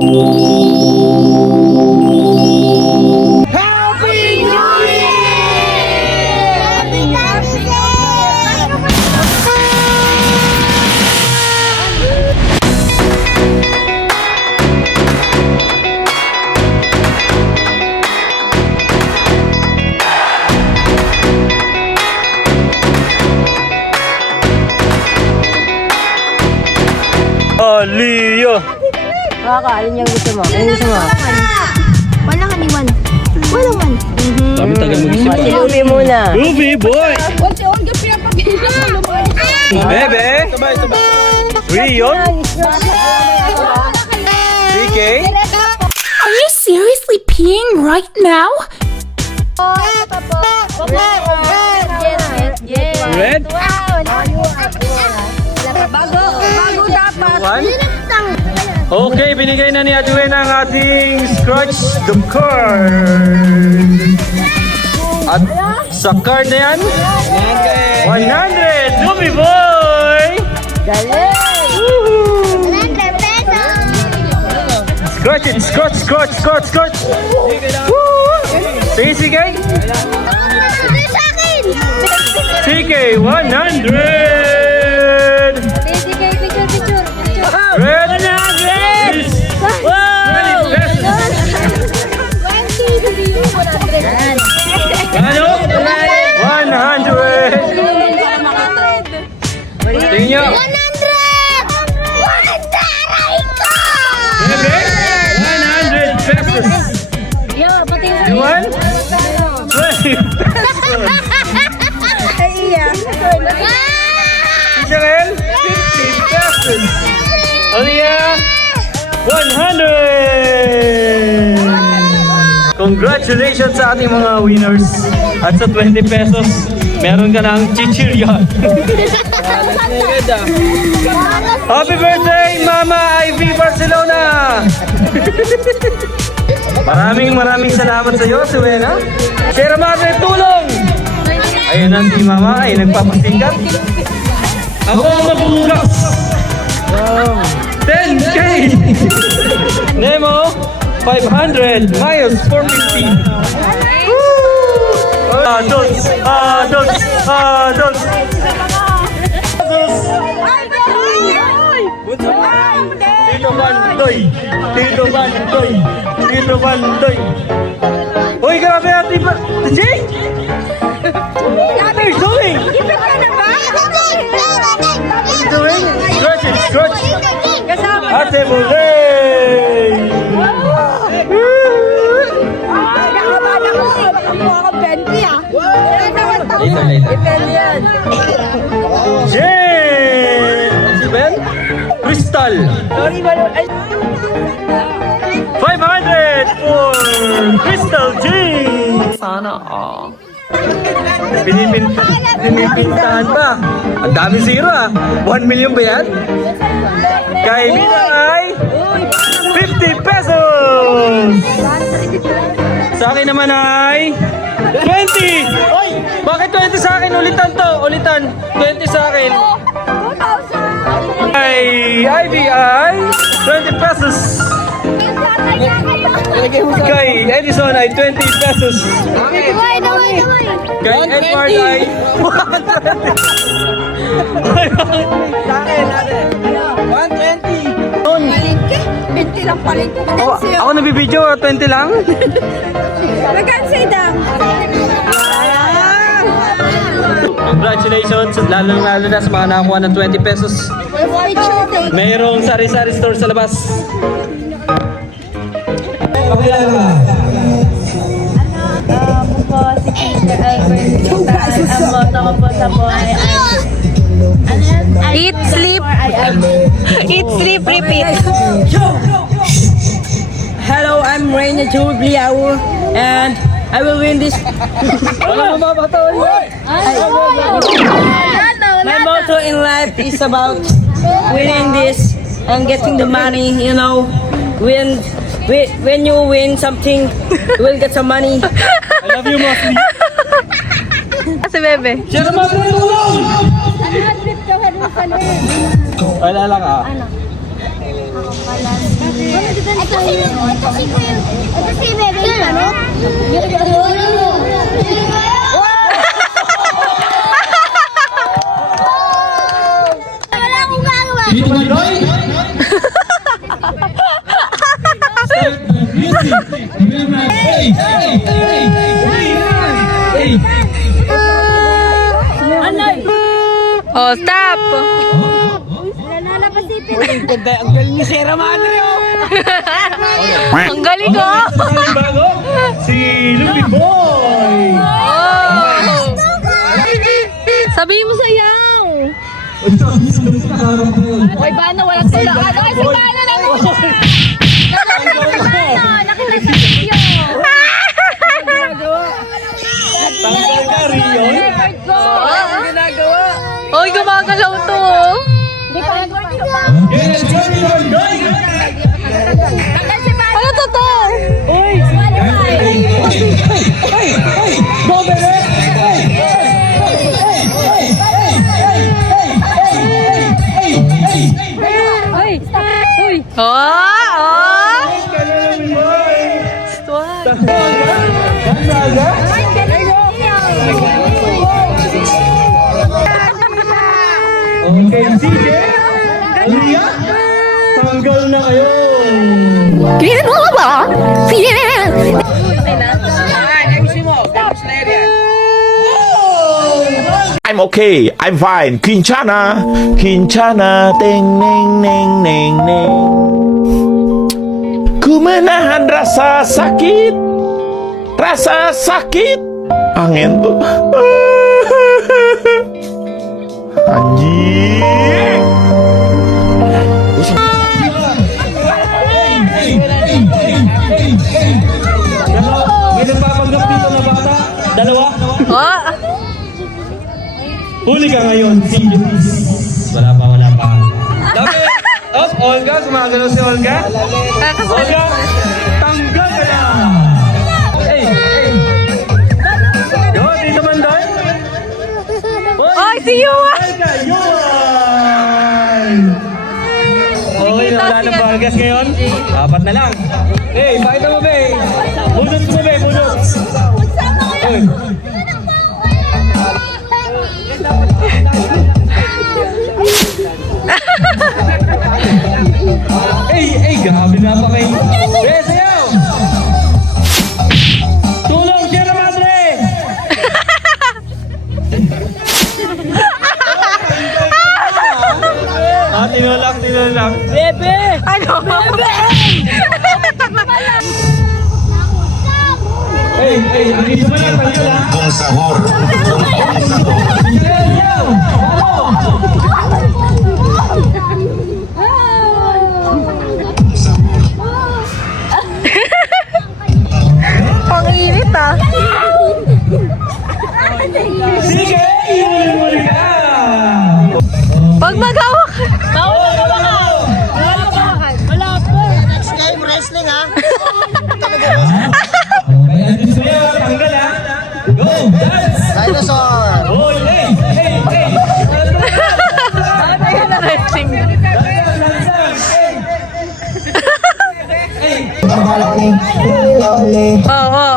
Leo! Alin yung gusto mo? Ano gusto mo? Wala ka ni Juan. Wala man. Sabi tagal mag-isip Si Ruby muna. Ruby boy! Bebe! Rio! PK! Are you seriously peeing right now? Red! Bago dapat. One. Okay, binigay na ni Adwin ang ating scratch the card. At sa card na yan, 100! Ruby boy! Galing! Scratch it! Scratch, scratch, scratch, scratch! Sige, sige! CK, 100! Red! 100! Wow! Ano? 100! Tingin nyo! 100 pesos! Yuan? 20 pesos! Isabel? 50 pesos! Alia? 100! Congratulations sa ating mga winners! At sa 20 pesos, meron ka ng chichirya! Happy birthday, Mama Ivy Barcelona! Maraming salamat sa iyo, Suena. Share Madre, tulong! Ayun ang si Mama ay nagpapasikat. Ako ang mabugas! 10K! Nemo, 500 minus 450. Adults! Adults! Adults! Tito Bandoy! Tito Bandoy! Tito Bandoy! Uy, grabe natin ba? Jay! What are you doing? Doing? Scratch it! Scratch! Ate Bulay! Jen! Si Ben? Crystal! 500 for Crystal J! Sana all. Pinipintahan pa. Ang dami zero ah. 1 million ba yan? Kay Mina ay 50 pesos! Sa akin naman ay 20! Oy! Bakit 20 sa akin? Ulitan to! Ulitan! 20 sa akin! Ay Ivy ay 20 pesos! Kay Edison ay 20 pesos! Kay Edward ay 20 lang palit ko. Ako nabibidyo, 20 lang? Nag-cancel daw. Congratulations, lalo na sa mga nakakuha ng 20 pesos. Mayroong sari-sari store sa labas. Po, si Teacher Albert. Ang motto ko po sa buhay ay Eat, sleep. Eat, sleep, repeat. Hello, I'm Reina Juliao and I will win this. My motto in life is about winning this and getting the money, you know. When you win something, you will get some money. I love you, Mosley. Si Bebe. Siya naman sa tulong! Wala lang ah. Ito si Bebe, ano? Wala akong gagawa. Dito ba, Roy? Start the music. Remember, hey, hey, hey, hey, hey. Oh, stop! Ang galing ni Sierra Madre, oh! Ang galing ko! Bago, si Lupi Boy. Oh! Sabihin mo sayaw! Hoy, Bano, walang tulaan. Ay, si Bano na mo! Nakita sa video! Tanggal ka, Rio. Ang ginagawa! Hoy, gumagalaw to! Oh. Yes, Johnny Roy. Ano to to? Uy! Go, Bebe. Hoy! Hoy! Oh! Oh! Stop! Okay, CJ. Alia. Tanggal na kayo. I'm okay. I'm fine. Quinchana. Quinchana. Ting, ning, ning, ning, ning. Ku menahan rasa sakit. Rasa sakit. Angin tuh. Anjing. May nagpapanggap dito na bata. Dalawa. Oh! Huli ka ngayon, CJ. Wala pa. Dapat. Op, Olga. Gumagalaw si Olga. Olga. Tanggal ka na. Hey, hey. Yo, dito man doon. Oy, si Yuan! Olga, yun! Okay, wala na Vargas ngayon. Apat na lang. Hey, pakita mo, be. Bunot mo, be. Bunot. Hey. Hey, grabe na pa kayo. Be, sayaw! Tulong, Sierra Madre! tinulak. Bebe! Ano? Hey, akin mo lang, tayo lang. Con sabor. Ang init ah. Sige, huli ka! Pag magawak. Okay, andun sa'yo, tanggal ha. Go, dance! Dinosaur! Oh, hey! Ay, na-wrestling. Oh.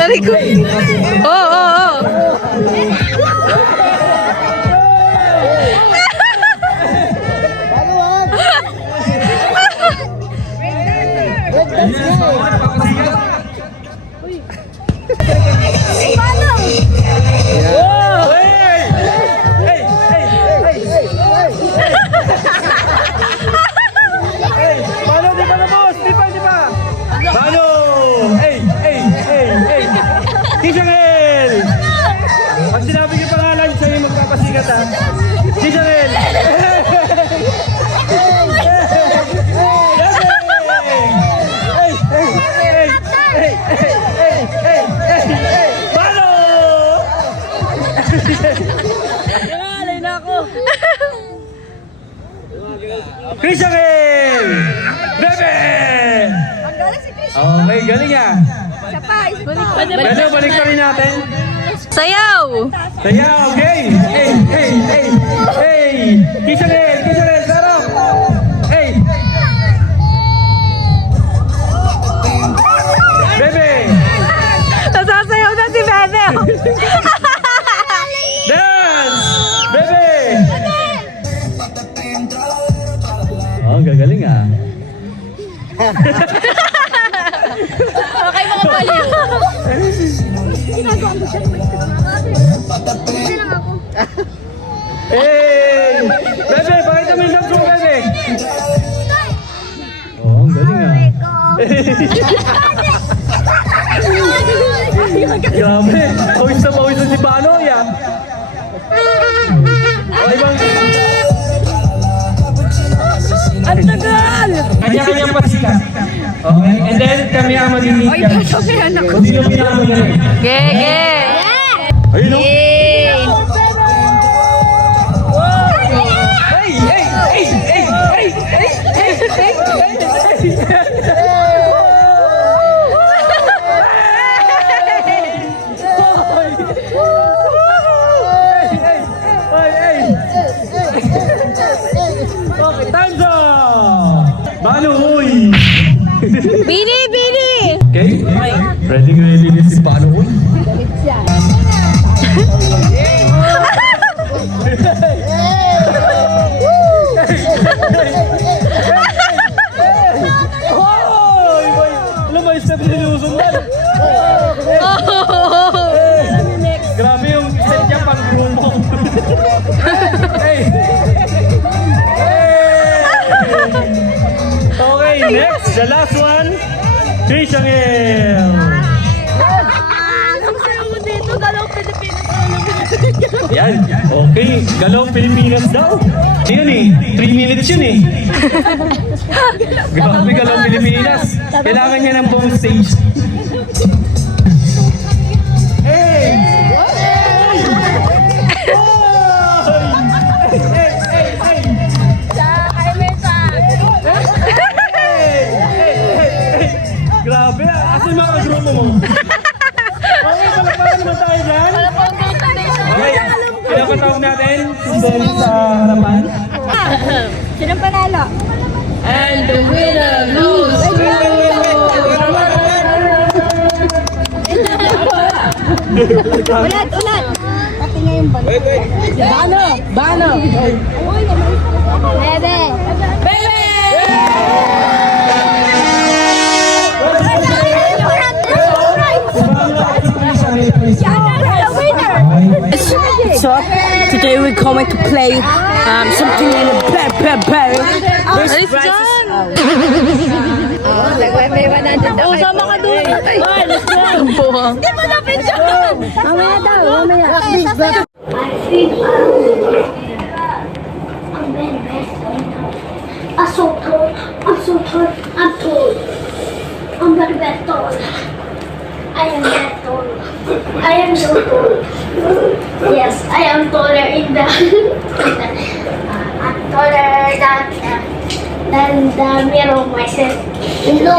Dari ko. Oh. Paano, di pa na boss? Di pa. Paano? Hey! Tisangel! Pag sinabi ko pangalan sa'yo, magpapasikat ha. Tisangel! Paano? Nangalay na ako! Tisangel! Bebe! Okay, galing ah. Balik Pwede, balik ka rin natin. Sayaw! Sayaw, game! Hey, hey, hey, hey! Kisarel, sarap! Hey! Bebe! Nasasayaw na si Bebe. Dance! Bebe! Oh, ang gagaling ah. Okay, mga baliw. Hey! Bebe, pakita mo yung dance mo, Bebe! Oh, ang galing ah. Grabe, pawis na si Panoy ah. Okay bang? Ang tagal! Kanya-kanya pa sila. Okay? And then kami ang mag-meet yan. Kung sino pinakamagaling. Gege! Ayun o. Yay! Hey! Hey! Hey! Hey! Hey! Hey! Hey! Time's up! Mano, uy! Bini! Bini! Okay? Ready din si Pano, uy. Alam mo, step na sinusundan. Grabe yung set niya pang grupo. Hey! Okay, next, the last one. Trisha Ngel. Yan, okay. Galaw Pilipinas daw. Yan eh, 3 minutes yun eh. Grabe Galaw Pilipinas. Kailangan niya ng buong stage. Hey! Grabe, asan mga grupo mo? Okay, palakpakan naman tayo dyan. Okay, pinapatawag natin sundin sa harapan. Sinong panalo? And the winner goes to... Ulat! Pati nga yung balik. Bano! Bebe! So, today we're going to play something in a bear. There's prizes. Oo, sama ka doon. Let's go. Hindi mo lapit dyan. Mamaya daw, mamaya. I'm so tall. I'm very bad tall. I am that tall. I am so tall. Yes, I am taller in the. I'm taller than the mirror of myself. No.